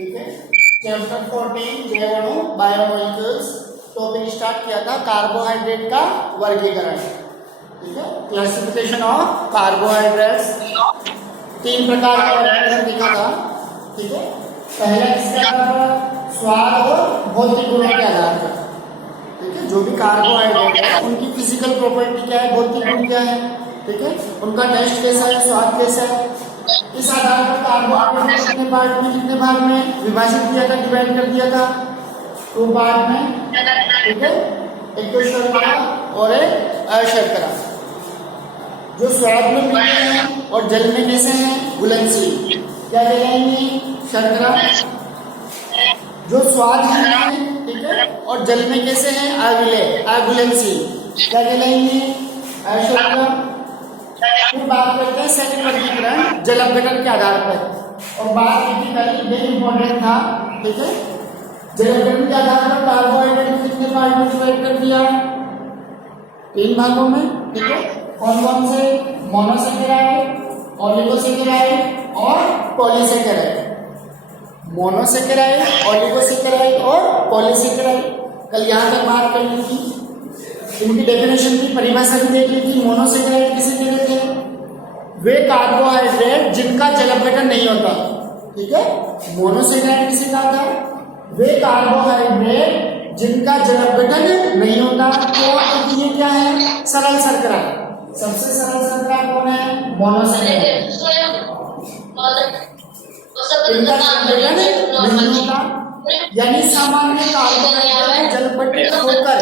ठीक है। चैप्टर 14 जैव अणु बायोमोलिक्यूल्स, टॉपिक स्टार्ट किया था कार्बोहाइड्रेट का वर्गीकरण। ठीक है, क्लासिफिकेशन ऑफ कार्बोहाइड्रेट्स। तीन प्रकार का वर्गीकरण देखा था। ठीक है, पहला किसके आधार पर? स्वाद और भौतिक गुणों के आधार पर। ठीक है, जो भी कार्बोहाइड्रेट है उनकी फिजिकल प्रॉपर्टी क्या है, भौतिक गुण क्या है, ठीक है, उनका टेस्ट कैसा है, स्वाद कैसा है, इस आधार पर कार्बोहाइड्रेट कितने पार्ट में, कितने भाग में विभाजित किया था, डिवाइड कर दिया था, दो पार्ट में। ठीक है, एक तो शर्करा और एक अशर्करा। जो स्वाद में मिलते हैं और जल में कैसे हैं, घुलनशील, क्या कहलाएंगे? शर्करा। जो स्वाद है, ठीक है, और जल में कैसे हैं, अघुलनशील, क्या कहलाएंगे? अशर्करा। फिर बात करते हैं सेकंड वर्गीकरण जल अपघटन के आधार पर, और बात क्रिटिकली वेरी इंपॉर्टेंट था। ठीक है, जल अपघटन के आधार पर कार्बोहाइड्रेट को कितने पार्ट में डिवाइड कर दिया? तीन भागों में। ठीक है, कौन कौन से? मोनोसेकेराइड, ओलिगोसेकेराइड और पॉलीसेकेराइड। मोनोसेकेराइड, ओलिगोसेकेराइड और पॉलीसेकेराइड कल यहाँ तक बात कर ली थी। इनकी डेफिनेशन की परिभाषा भी देख ली थी। मोनोसेकेराइड किसे कहते हैं? वे कार्बोहाइड्रेट जिनका जल अपघटन नहीं होता। ठीक है, मोनोसेकेराइड किसे कहा था? वे कार्बोहाइड्रेट जिनका जल अपघटन नहीं होता। तो ये क्या है? सरल शर्करा। सबसे सरल शर्करा कौन है? मोनोसेकेराइड। इनका जल अपघटन नहीं होता, यानी सामान्य कार्बोहाइड्रेट जल अपघटित होकर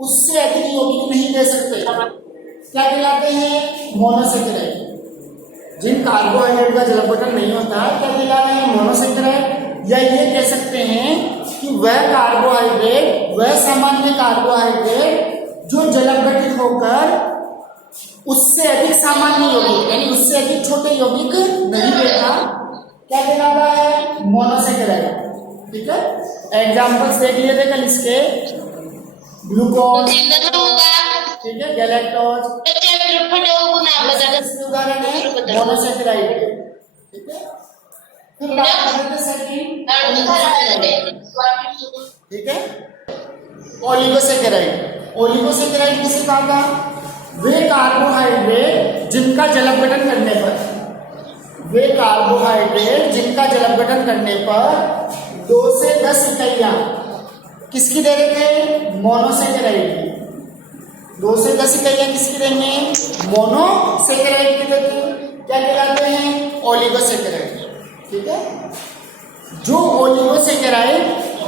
उससे अधिक यौगिक नहीं दे सकते। क्या कहलाते हैं? मोनोसेकेराइड। जिन कार्बोहाइड्रेट का जल अपघटन नहीं होता क्या कहलाते हैं? मोनोसेकेराइड। या ये कह सकते हैं कि वह कार्बोहाइड्रेट, वह सामान्य कार्बोहाइड्रेट जो जल अपघटित होकर उससे अधिक सामान्य यौगिक यानी उससे अधिक छोटे यौगिक नहीं देता, क्या कहलाता है? मोनोसेकेराइड। ठीक है, एग्जाम्पल्स देख लिए थे कल इसके। ग्लूकोज, ठीक है, गैलेक्टोज, उदाहरण है मोनोसेकेराइड। ठीक है, फिर बात करते हैं सेकंड, ठीक है, ओलिगोसेकेराइड। ओलिगोसेकेराइड किसे कहा था? वे कार्बोहाइड्रेट जिनका जल अपघटन करने पर, वे कार्बोहाइड्रेट जिनका जल अपघटन करने पर 2 से 10 इकाइयां किसकी दे रहे थे? मोनोसेकेराइड की। 2 से 10 इकाइयां किसकी देंगे? मोनोसेकेराइड की देते हैं। क्या कहलाते हैं? ओलिगोसेकेराइड। ठीक है, जो ओलिगोसेकेराइड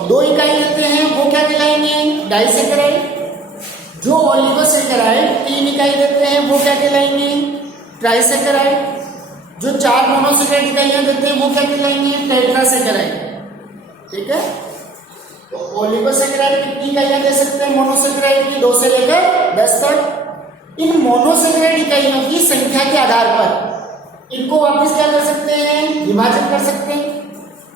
2 इकाई देते हैं वो क्या कहलाएंगे? डाइसेकेराइड। जो ओलिगोसेकेराइड 3 इकाई देते हैं वो क्या कहलाएंगे? ट्राइसेकेराइड। जो 4 मोनोसेकेराइड इकाइयां देते हैं वो क्या कहलाएंगे? टेट्रासेकेराइड। ठीक है, तो ओलिगोसेकेराइड कितनी इकाइयां दे सकते हैं? मोनोसेकेराइड की 2 से लेकर 10 तक। इन मोनोसेकेराइड इकाइयों की संख्या के आधार पर इनको वापस क्या कर सकते हैं? विभाजित कर सकते हैं।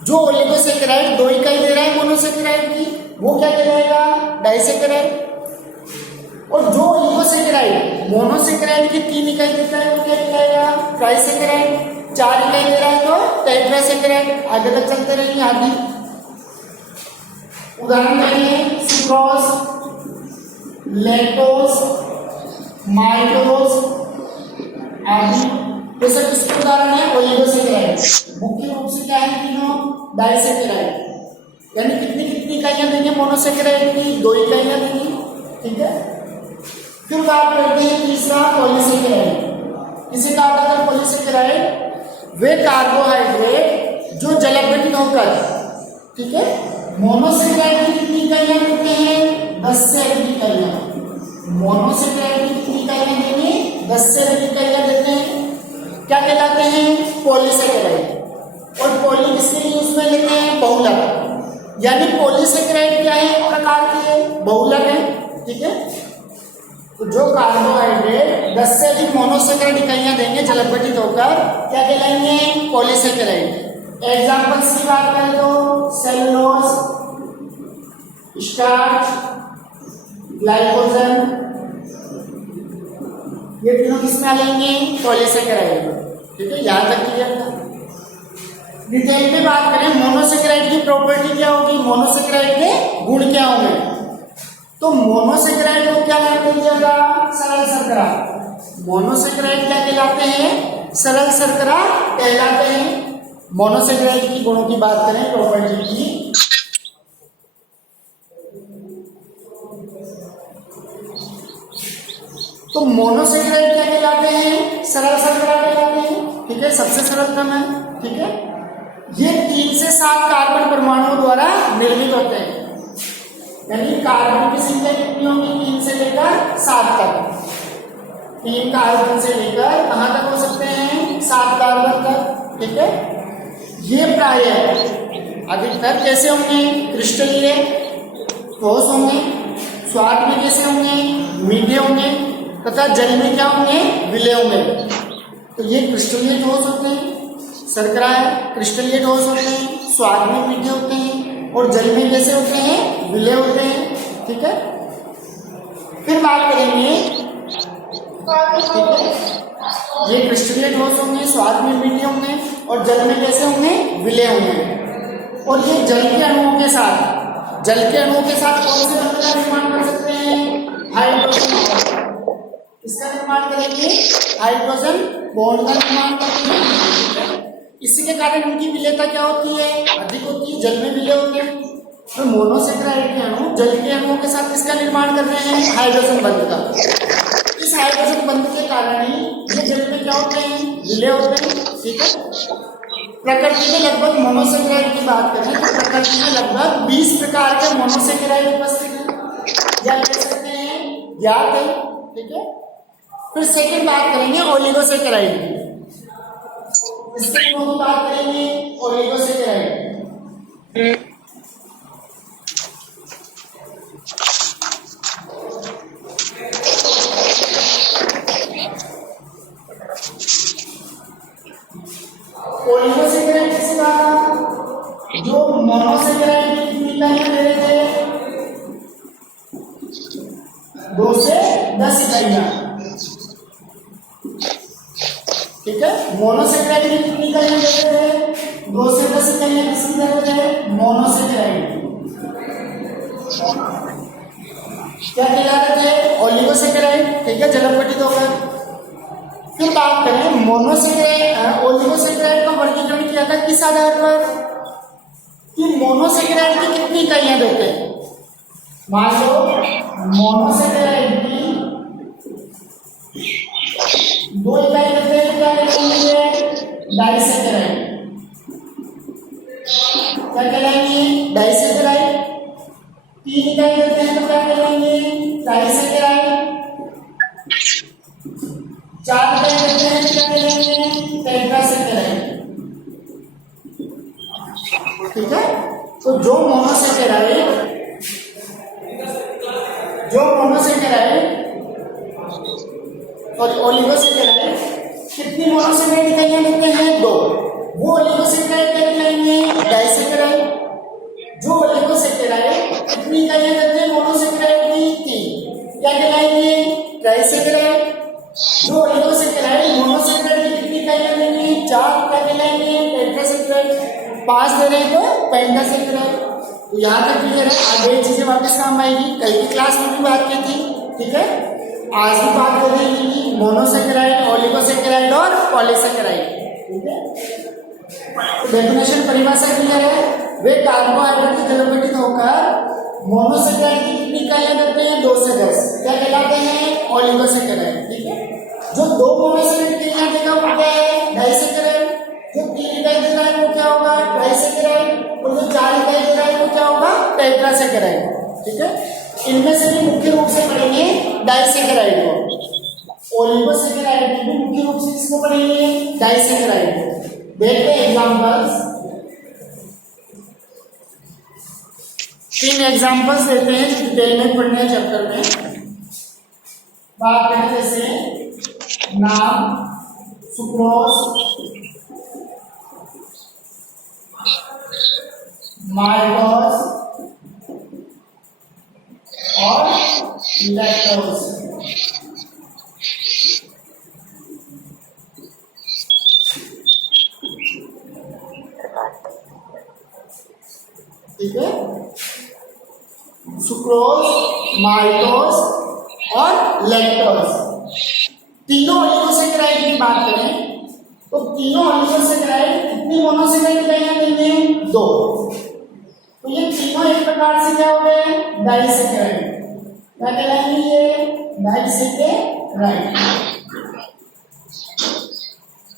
जो ओलिगोसेकेराइड 2 इकाई दे रहा है मोनोसेकेराइड की वो क्या कहलाएगा? डाइसेकेराइड। और जो ओलिगोसेकेराइड मोनोसेकेराइड की 3 इकाई देता है वो क्या कहलाएगा? ट्राइसेकेराइड। 4 इकाई दे रहा है तो टेट्रासेकेराइड। आगे तक चलते रहिए। आगे उदाहरण देंगे सुक्रोज, लैक्टोज, माल्टोज आदि। ये सब किसके उदाहरण है? ओलिगोसेकेराइड। मुख्य रूप से क्या है? तीनों डाइसेकेराइड। यानी कितनी कितनी इकाइयां देंगे मोनोसेकेराइड की? 2 इकाइयां देंगे। ठीक है, फिर बात करते हैं तीसरा, पॉलीसेकेराइड। किसे कहा जाता है? पॉलीसेकेराइड वे कार्बोहाइड्रेट जो जल अपघटित होकर, ठीक है, मोनोसेकेराइड की कितनी इकाइयां देते हैं? 10 से अधिक इकाइयां। मोनोसेकेराइड की कितनी इकाइयां देंगे? 10 से अधिक इकाइयां देते हैं। क्या कहलाते हैं? पॉलीसेकेराइड। और पॉली किसके लिए उसमें लेते हैं? बहुलक। यानी पॉलीसेकेराइड क्या है? एक प्रकार के बहुलक है। ठीक है, तो जो कार्बोहाइड्रेट 10 से अधिक मोनोसेकेराइड इकाइयां देंगे जल अपघटित होकर क्या कहलाएंगे? पॉलीसेकेराइड। एग्जाम्पल्स की बात करें तो सेलुलोज, स्टार्च, ग्लाइकोजन, ये तीनों किसमें आ जाएंगे? पॉलीसेकेराइड। ठीक है, यहां तक क्लियर था। डिटेल में बात करें मोनोसेकेराइड की प्रॉपर्टी क्या होगी, मोनोसेकेराइड के गुण क्या होंगे, तो मोनोसेकेराइड को क्या नाम दिया जाएगा, सरल शर्करा। मोनोसेकेराइड क्या कहलाते हैं, सरल शर्करा कहलाते हैं। मोनोसेकेराइड की गुणों की बात करें, प्रॉपर्टी की, तो मोनोसेकेराइड क्या कहलाते हैं, सरल शर्करा कहलाते हैं। ठीक है, सबसे सरल क्रम है। ठीक है, ये 3 से 7 कार्बन परमाणुओं द्वारा निर्मित होते हैं, यानी कार्बन की संख्या कितनी होगी, 3 से लेकर 7 तक। 3 कार्बन से लेकर कहां तक हो सकते हैं, 7 कार्बन तक। ठीक है, ये प्रायः अधिकतर कैसे होंगे, क्रिस्टलीय ठोस होंगे, स्वाद में कैसे होंगे, मीठे होंगे, तथा जल में क्या होंगे, विलेय होंगे। तो ये क्रिस्टलीय ठोस होते हैं, शर्करा है, क्रिस्टलीय ठोस होते हैं, स्वाद में मीठे होते हैं, और जल में कैसे होते हैं, विलेय होते हैं। ठीक है, फिर बात करेंगे, ठीक है, ये क्रिस्टलीय ठोस होंगे, स्वाद में मीठे होंगे, और जल में कैसे होंगे, विलेय होंगे। और ये जल के अणुओं के साथ कौन से बंध का निर्माण कर सकते हैं, हाइड्रोजन। इसका निर्माण करेंगे, हाइड्रोजन बॉन्ड का निर्माण करते हैं। इसी के कारण उनकी विलेयता क्या होती है, अधिक होती है, जल में विलेय होते हैं। तो मोनोसेकेराइड के अणु जल के अणुओं के साथ किसका निर्माण कर रहे हैं, हाइड्रोजन बंध का। इस हाइड्रोजन बंध के कारण ही ये जल में क्या होते हैं, विलेय होते हैं। ठीक है, प्रकृति में लगभग मोनोसेकेराइड की बात करें तो प्रकृति में लगभग 20 प्रकार के मोनोसेकेराइड उपस्थित हैं, या कह सकते हैं ज्ञात है। ठीक है, फिर सेकंड बात करेंगे ओलिगोसेकेराइड की। इसके बात करेंगे ओलिगोसेकेराइड। ओलिगोसेकेराइड किसे कहा, जो मोनोसेकेराइड की कितनी इकाइयां दे रहे थे, 2 से 10 इकाइयां। ठीक है, मोनोसेकेराइड की कितनी इकाइयां देते हैं, 2 से 10 इकाइयां किसकी देते हैं, मोनोसेकेराइड। क्या कहलाते थे, ओलिगोसेकेराइड। ठीक है, जलपटित होकर। फिर बात करें मोनोसेकेराइड, ओलिगोसेकेराइड का वर्गीकरण किया था किस आधार पर, कि मोनोसेकेराइड की कितनी इकाइयां देते हैं। मान लो मोनोसेकेराइड की 2 इकाई देते हैं, क्या कहलाएंगे, डाइसेकेराइड। क्या कहलाएंगे, डाइसेकेराइड। 3 इकाई देते हैं तो क्या कहलाएंगे, ट्राइसेकेराइड। 4 इकाई देते हैं तो क्या कहलाएंगे, टेट्रासेकेराइड। ठीक है, तो जो मोनोसेकेराइड और ओलिगोसेकेराइड कितनी मोनोसेकेराइड इकाइयां देते हैं, 2। वो ओलिगोसेकेराइड क्या कहलाएंगे, डाइसेकेराइड। जो ओलिगोसेकेराइड कितनी इकाइयां देते हैं मोनोसेकेराइड की, 3, क्या कहलाएंगे, ट्राइसेकेराइड। जो ओलिगोसेकेराइड मोनोसेकेराइड की कितनी इकाइयां देंगे, 4, क्या कहलाएंगे, टेट्रासेकेराइड। 5 दे रहे हैं तो पेंटासेकेराइड। तो यहाँ तक क्लियर है, आगे ये चीजें वापस काम आएगी, कल की क्लास में भी बात की थी। ठीक है, आज भी बात कर रही है मोनोसेकेराइड, ओलिगोसेकेराइड और पॉलीसेकेराइड। ठीक है, तो डेफिनेशन परिभाषा क्लियर है, वे कार्बोहाइड्रेट के जलपटित होकर मोनोसेकेराइड की कितनी इकाइयां देते हैं, 2 से 10, क्या कहलाते हैं, ओलिगोसेकेराइड। ठीक है, जो 2 मोनोसेकेराइड की इकाइयां देगा वो क्या है, डाइसेकेराइड। जो 3 इकाई दे रहा है वो क्या होगा, ट्राइसेकेराइड। और जो 4 इकाई दे रहा है वो क्या होगा, टेट्रासेकेराइड। ठीक है, इनमें से भी मुख्य रूप से पढ़ेंगे डाइसेकेराइड को, ओलिगोसेकेराइड की भी मुख्य रूप से किसको पढ़ेंगे, डाइसेकेराइड को। देखते हैं एग्जांपल्स, 3 एग्जांपल्स देते हैं जो डिटेल में पढ़ने हैं चैप्टर में। बात करें जैसे नाम, सुक्रोज, माल्टोज और लैक्टोज। ठीक है, सुक्रोज, माल्टोज और लैक्टोज। तीनों ओलिगोसैकेराइड की बात करें तो तीनों ओलिगोसैकेराइड कितनी मोनोसैकेराइड इकाइयां देंगे? 2। तो ये तीनों एक प्रकार से क्या हो गए? डाइसैकेराइड। क्या कहलाएंगे ये? डाइसैकेराइड।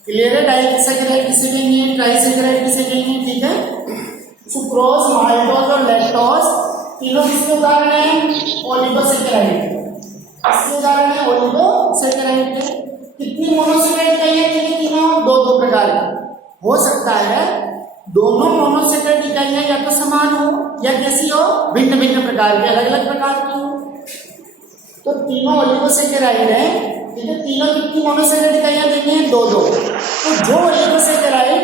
क्लियर है? डाइसैकेराइड किसे कहेंगे, ट्राइसैकेराइड किसे कहेंगे? ठीक है, सुक्रोज, माल्टोज और लैक्टोज तीनों किसके उदाहरण हैं? ओलिगोसैकेराइड। इसके उदाहरण है ओलिगोसैकेराइड के। कितनी मोनोसैकेराइड इकाइयां देंगे? तीनों 2-2 प्रकार की। हो सकता है दोनों मोनोसैकेराइड इकाइयां या तो समान हो या कैसी हो? भिन्न भिन्न प्रकार की, अलग अलग प्रकार की हो। तो तीनों ओलिगोसैकेराइड है, ठीक है, तीनों कितनी मोनोसैकेराइड इकाइयां देंगे? 2-2। तो जो ओलिगोसैकेराइड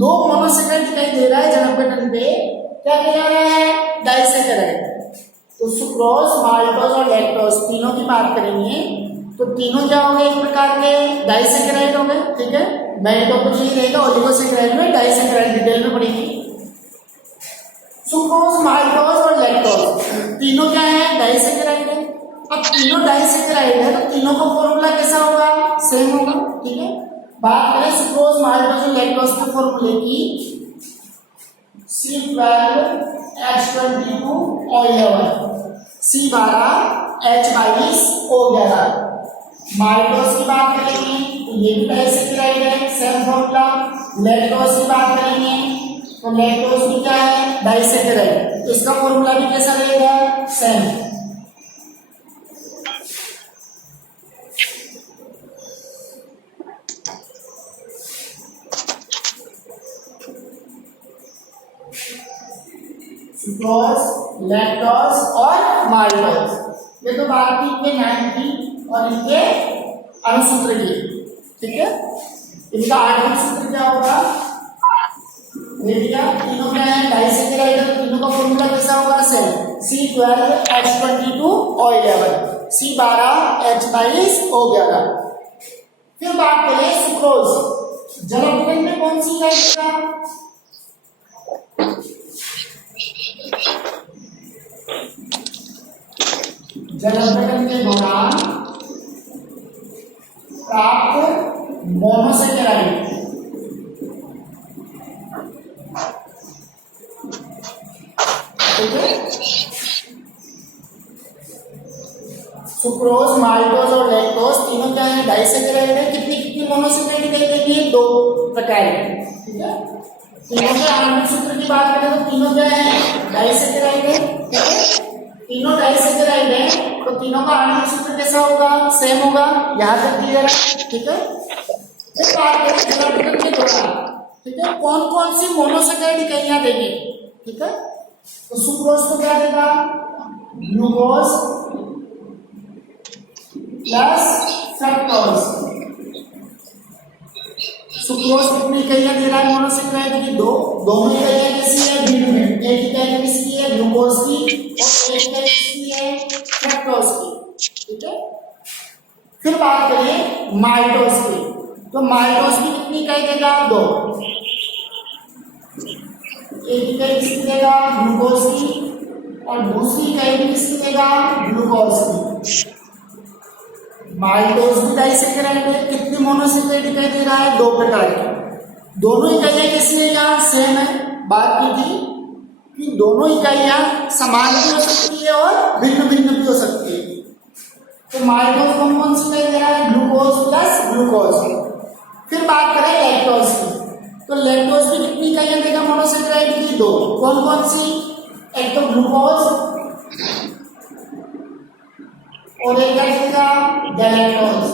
2 मोनोसैकेराइड इकाई दे रहा है जन्म घटन पे, क्या कहला रहा है? डाइसैकेराइड। तो सुक्रोज, माल्टोज और लैक्टोज तीनों की बात करेंगे तो तीनों क्या हो गए? एक प्रकार के डाइसैकेराइड हो गए। ठीक है, मेन टॉपिक यही रहेगा, ओलिगोसैकेराइड में डाइसैकेराइड डिटेल में पढ़ेंगे। सुक्रोज, माल्टोज और लैक्टोज तीनों क्या है? डाइसैकेराइड है। अब तीनों डाइसैकेराइड है तो तीनों का फॉर्मूला कैसा होगा? सेम होगा। ठीक है, बात करें सुक्रोज, माल्टोज और लैक्टोज के फॉर्मूले की, C12H22O11, C12H22O11। माल्टोज की बात करेंगे तो ये भी डाइसैकेराइड है, सेम फॉर्मूला। लैक्टोज की बात करेंगे तो लैक्टोज भी क्या है? डाइसैकेराइड। तो इसका फॉर्मूला भी कैसा रहेगा? सेम। सुक्रोज, लैक्टोज और माल्टोज, ये तो बात की इनके नाम की और इनके अणुसूत्र की। ठीक है, इनका आणविक सूत्र क्या होगा? तीनों क्या है? डाइसैकेराइड है, तीनों का फॉर्मूला कैसा होगा? सेम। C12H22O11, C12H22O11। फिर बात करें सुक्रोज, जलपघन में कौन सी इकाई? जलपघन के दौरान प्राप्त मोनोसैकेराइड, ठीक है, सुक्रोज, माल्टोज और लैक्टोज तीनों क्या है? डाइसैकेराइड है। कितनी कितनी मोनोसैकेराइड इकाई देंगे? 2 प्रकार है। ठीक है, तीनों के आणविक सूत्र की बात करें तो तीनों क्या है? डाइसैकेराइड है। ठीक है, तीनों डाइसैकेराइड है तो तीनों का आणविक सूत्र कैसा होगा? सेम होगा। यहाँ तक क्लियर है? ठीक है, फिर बात करें जलपघन के दौरान, ठीक है, कौन कौन सी मोनोसैकेराइड इकाइयां देंगे? ठीक है, तो सुक्रोज को क्या देगा? Glucose plus fructose. सुक्रोज कितनी इकाइयां दे रहा है मोनोसैकेराइड की? 2। दोनों इकाइयां कैसी है? भिन्न भिन्न। एक इकाई किसकी है? ग्लूकोज की, और एक इकाई किसकी है? फ्रक्टोज की। ठीक है, फिर बात करें माल्टोज की, तो माल्टोज की कितनी इकाई देगा? 2। एक इकाई किसकी देगा? ग्लूकोज की, और दूसरी इकाई भी किसकी देगा? ग्लूकोज की। माल्टोज भी डाइसैकेराइड है। कितनी मोनोसैकेराइड इकाई दे रहा है? 2 प्रकार की। दोनों इकाइयां कैसी है? यहाँ सेम है। बात की थी कि दोनों इकाइयां समान भी हो सकती है और भिन्न भिन्न भी हो सकती है। तो माल्टोज कौन कौन सी इकाई दे रहा है? Glucose plus glucose. फिर बात करें लैक्टोज की, तो लैक्टोज भी कितनी इकाइयां देगा मोनोसैकेराइड की? 2। कौन कौन सी? एक तो ग्लूकोज और एक देगा गैलेक्टोज।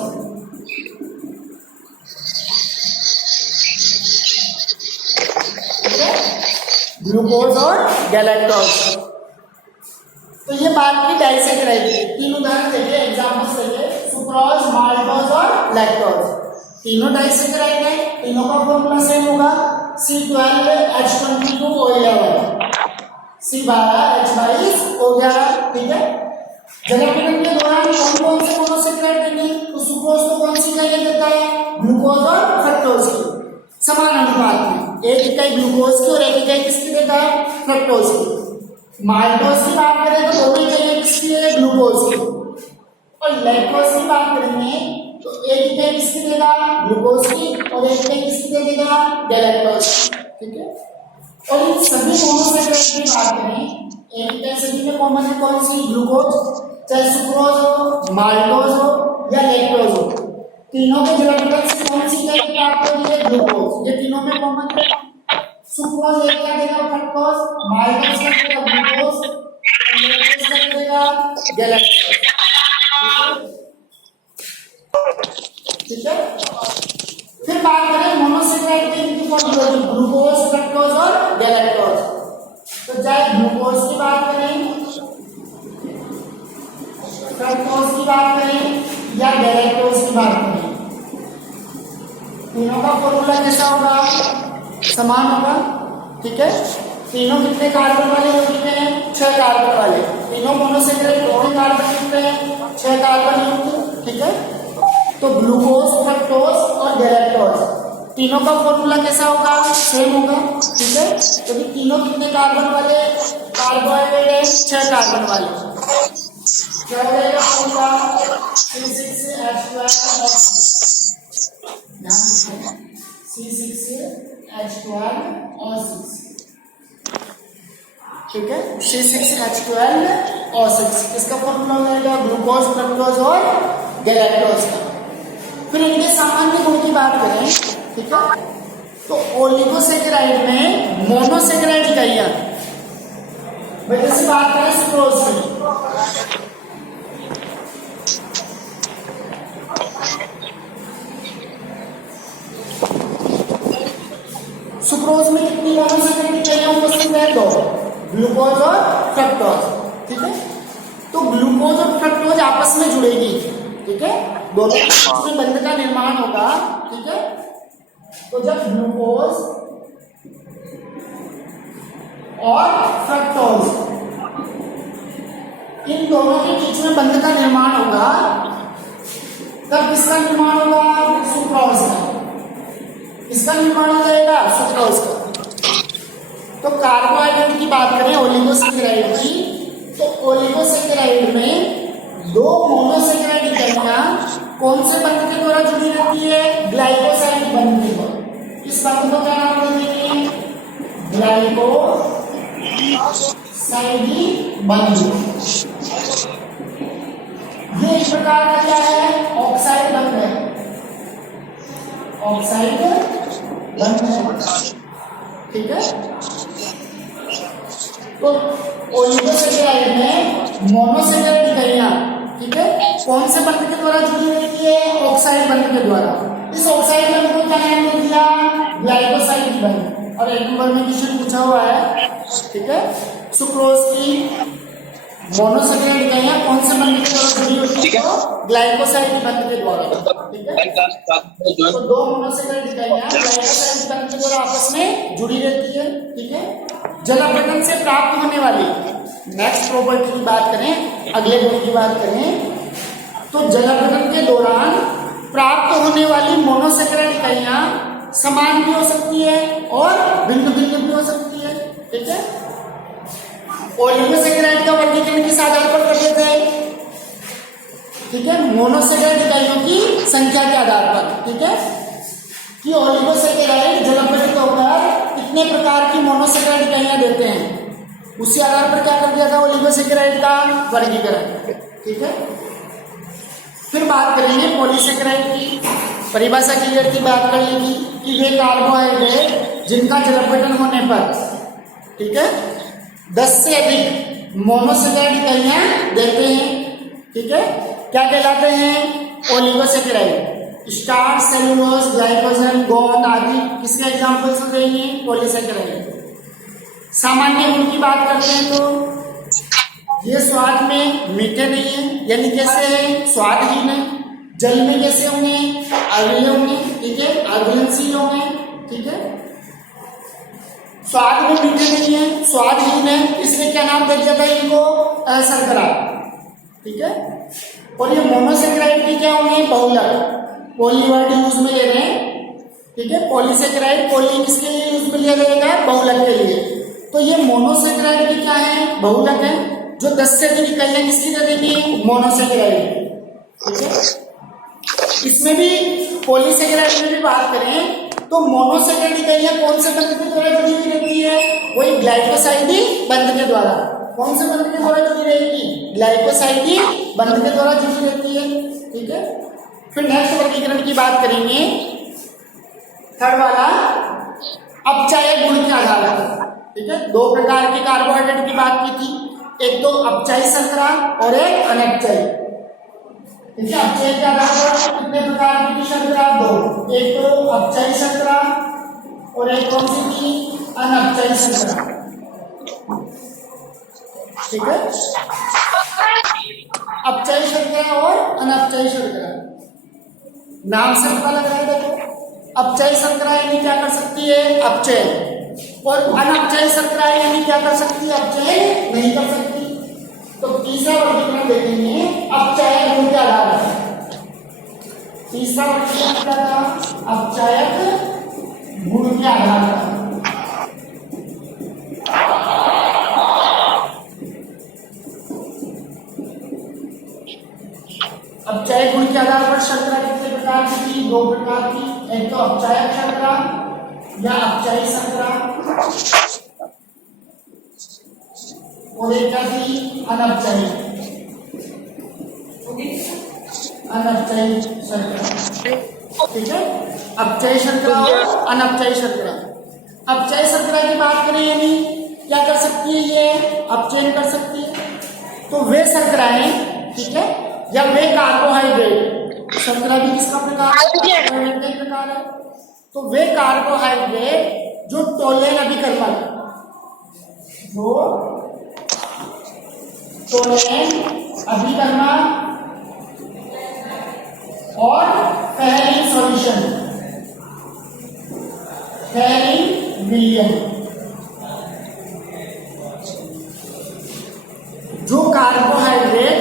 ठीक है, ग्लूकोज और गैलेक्टोज। तो ये बात की डाइसैकेराइड की। 3 उदाहरण देखिए, एग्जांपल्स देखिए, सुक्रोज, माल्टोज और लैक्टोज। तीनों डाइसैकेराइड है, तीनों का फॉर्मूला सेम होगा, C12H22O11, C12H22O11। ठीक है, जलपघन के दौरान कौन कौन से मोनोसैकेराइड देंगे? तो सुक्रोज को कौन सी इकाई देता है? ग्लूकोज और फ्रक्टोज की, समान अनुपात में। एक इकाई ग्लूकोज की और एक इकाई किसकी देता है? फ्रक्टोज की। माल्टोज की बात करें तो दोनों इकाइयां किसकी है, ग्लूकोज की। और लैक्टोज की बात करेंगे तो एक इकाई किसकी देगा, ग्लूकोज की, और एक इकाई किसकी दे देगा, गैलेक्टोज। ठीक है। और इन सभी मोनोसेकेराइड की बात करें, एक इकाई सभी में कॉमन है कौन सी, ग्लूकोज, चाहे सुक्रोज हो, माल्टोज हो या लैक्टोज हो, तीनों के जलप्रदान से कौन सी इकाई प्राप्त होती है, ग्लूकोज। ये तीनों में कॉमन है। सुक्रोज एक क्या देगा, फ्रक्टोज, माल्टोज का देगा ग्लूकोज, लैक्टोज का देगा गैलेक्टोज। ठीक है। फिर बात करें मोनोसेकेराइड की ग्लूकोज, फ्रक्टोज और गैलेक्टोज। तो चाहे ग्लूकोज की बात करें, फ्रक्टोज की बात करें या गैलेक्टोज की बात करें, तीनों का फॉर्मूला कैसा होगा, समान होगा। ठीक है। तीनों कितने कार्बन वाले होते हैं, 6 कार्बन वाले। तीनों मोनोसेकेराइड कितने कार्बन युक्त हैं, 6 कार्बन युक्त। ठीक है। तो ग्लूकोज, फ्रक्टोज और गैलेक्टोज तीनों का फॉर्मूला कैसा होगा, सेम होगा। ठीक है। तो तीनों कितने कार्बन वाले कार्बोहाइड्रेट है, 6 कार्बन वाले। क्या रहेगा फॉर्मूला, C6H12O6। ठीक है। C6H12O6 इसका फॉर्मूला रहेगा ग्लूकोज, फ्रक्टोज और गैलेक्टोज का। फिर इनके सामान्य गुण की बात करें, ठीक है, तो ओलिगोसेकेराइड में मोनोसेकेराइड इकाइयां, जैसे बात करें सुक्रोज की, सुक्रोज में कितनी मोनोसेकेराइड इकाइयां उपस्थित है, 2, ग्लूकोज और फ्रक्टोज। ठीक है। तो ग्लूकोज और फ्रक्टोज आपस में जुड़ेगी। ठीक है। दोनों में बंध का निर्माण होगा। ठीक है। तो जब ग्लूकोज और फ्रक्टोज इन दोनों के बीच में बंध का निर्माण होगा, तब किसका निर्माण होगा, सुक्रोज का। इसका निर्माण हो जाएगा सुक्रोज का। तो कार्बोहाइड्रेट की बात करें ओलिगोसेकेराइड की, तो ओलिगोसेकेराइड में 2 मोनोसेकेराइड इकाइयां कौन से बंध के द्वारा जुड़ी रहती है, ग्लाइकोसाइड बंध के द्वारा। इस बंध को क्या नाम देंगे, ग्लाइकोसाइड बंध। ये इस प्रकार का क्या है, ऑक्साइड बंध है, ऑक्साइड बंध है। ठीक है। तो ओलिगोसेकेराइड में मोनोसेकेराइड इकाइयां, ठीक है, कौन से बंध के द्वारा जुड़ी रहती है, ऑक्साइड बंध के द्वारा। इस ऑक्साइड बंध को क्या नाम दे दिया, ग्लाइकोसाइड बंध। और 1 नंबर में क्वेश्चन पूछा हुआ है। ठीक है। सुक्रोज की मोनोसेकेराइड इकाइयां कौन से बंध के द्वारा जुड़ी होती है, ग्लाइकोसाइड बंध के द्वारा। ठीक है। तो 2 मोनोसेकेराइड इकाइयां ग्लाइकोसाइड बंध के द्वारा आपस में जुड़ी रहती है। ठीक है। जलावतरण से प्राप्त होने वाली नेक्स्ट प्रॉपर्टी की बात करें, अगले गुण की बात करें, तो जलावतरण के दौरान प्राप्त होने वाली मोनोसेकेराइड इकाइयां समान भी हो सकती है और भिन्न भिन्न भी हो सकती है। ठीक है। ओलिगोसेकेराइड का वर्गीकरण किस आधार पर करते थे, ठीक है, मोनोसेकेराइड इकाइयों की संख्या के आधार पर। ठीक है। कि ओलिगोसेकेराइड जलावतरित होकर कितने प्रकार की मोनोसेकेराइड इकाइयां देते हैं, उसी आधार पर क्या कर दिया था, ओलिगोसेकेराइड का वर्गीकरण। ठीक है। फिर बात करेंगे पॉलीसेकेराइड की। परिभाषा क्लियर की बात कर लेंगे कि वे कार्बोहाइड्रेट जिनका जलावतरण होने पर, ठीक है, 10 से अधिक मोनोसेकेराइड इकाइयां देते हैं। ठीक है। क्या कहलाते हैं, ओलिगोसेकेराइड। स्टार्च, सेलुलोज, ग्लाइकोजन, गोंद आदि किसके एग्जाम्पल्स हो रहेंगे, पॉलीसेकेराइड। सामान्य गुण की बात करते हैं तो ये स्वाद में मीठे नहीं है, यानी कैसे है, स्वादहीन है। जल में कैसे होंगे, अम्लीय होंगे। ठीक है। अघुलनशील होंगे। ठीक है। स्वाद में मीठे नहीं है, स्वादहीन है, इसलिए क्या नाम दे दिया था इनको, असरकरा। ठीक है। और ये मोनोसेकेराइड की क्या होंगे, बहुलक। पॉली वर्ड यूज में ले रहे हैं। ठीक है। पॉलीसेकेराइड, पॉली किसके लिए यूज में लिया जाएगा, बहुलक के लिए। तो ये मोनोसेकेराइड भी क्या है, बहुलक है। जो 10 से अधिक इकाइयां किसकी दे देती है, मोनोसेकेराइड। ठीक है, इसमें भी पॉलीसेकेराइड में भी बात करें तो मोनोसेकेराइड इकाइयां कौन से बंध के द्वारा जुड़ी हुई रहती है, वही ग्लाइकोसाइडी बंध के द्वारा। कौन से बंध के द्वारा जुड़ी रहेगी, ग्लाइकोसाइडी बंध के द्वारा जुड़ी रहती है। ठीक है, फिर नेक्स्ट वर्गीकरण की बात करेंगे, थर्ड वाला अपचायक गुण के आधार पर। ठीक है, दो प्रकार के कार्बोहाइड्रेट की बात की थी, एक तो अपचायी शर्करा और एक अनपचायी। ठीक है, अपचायी के आधार पर कितने प्रकार की शर्करा, दो, एक तो अपचायी शर्करा और एक कौन सी थी, अनपचायी शर्करा। ठीक है, अपचायी शर्करा और अनपचायी शर्करा, नाम से पता लग रहा है। देखो, अपचायी शर्करा यानी क्या कर सकती है, अपचय, और अनपचायी शर्करा यानी क्या कर सकती है, अपचय नहीं कर सकती। तो तीसरा वर्गीकरण देखेंगे अपचायक गुण के आधार पर। तीसरा वर्गीकरण क्या था, अपचायक गुण के आधार पर। अपचायक गुण के आधार पर शर्करा कितने प्रकार की थी, दो प्रकार की, एक तो अपचायक शर्करा या अपचायी शर्करा और एक क्या थी, अनपचायी शर्करा। ठीक है, अपचायी शर्करा और अनपचायी शर्करा। अपचायी शर्करा की बात करें यानी क्या कर सकती है, ये अपचयन कर सकती है। तो वे शर्कराएं, ठीक है, या वे कार्बोहाइड्रेट, शर्करा भी किसका प्रकार है, तो वे कार्बोहाइड्रेट जो टोलेन अभिकर्मक, जो टोलेन अभिकर्मक और फेरिन सॉल्यूशन, फेरिन विलयन, जो कार्बोहाइड्रेट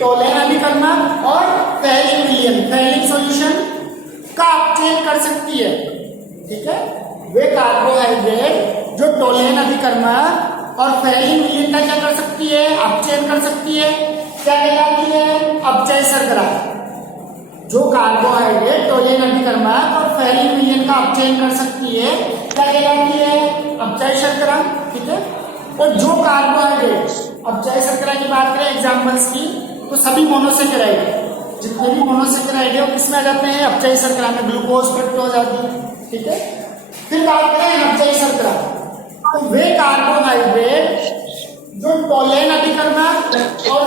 टोलेन अभिकर्मक और फेरिन विलयन, फेरिन सॉल्यूशन का अपचयन कर सकती है। ठीक है, वे कार्बोहाइड्रेट जो टोलेन अभिकर्मक और फेरिन विलयन का क्या कर सकती है, अपचयन कर सकती है, क्या कहलाती है, अपचायी शर्करा। जो कार्बोहाइड्रेट टोलेन अभिकर्मक और फेरिन विलयन का अपचयन कर सकती है, क्या कहलाती है, अपचायी शर्करा। ठीक है, और जो कार्बोहाइड्रेट, अपचायी शर्करा की बात करें एग्जाम्पल्स की, तो सभी मोनोसेकेराइड, जितने भी मोनोसेकेराइड है वो किसमें आ जाते हैं, अपचायी शर्करा में, ग्लूकोज फ्रक्टोज आदि। ठीक है, फिर बात करें अनपचायी शर्करा, तो वे कार्बोहाइड्रेट जो टोलेन अभिकर्मक और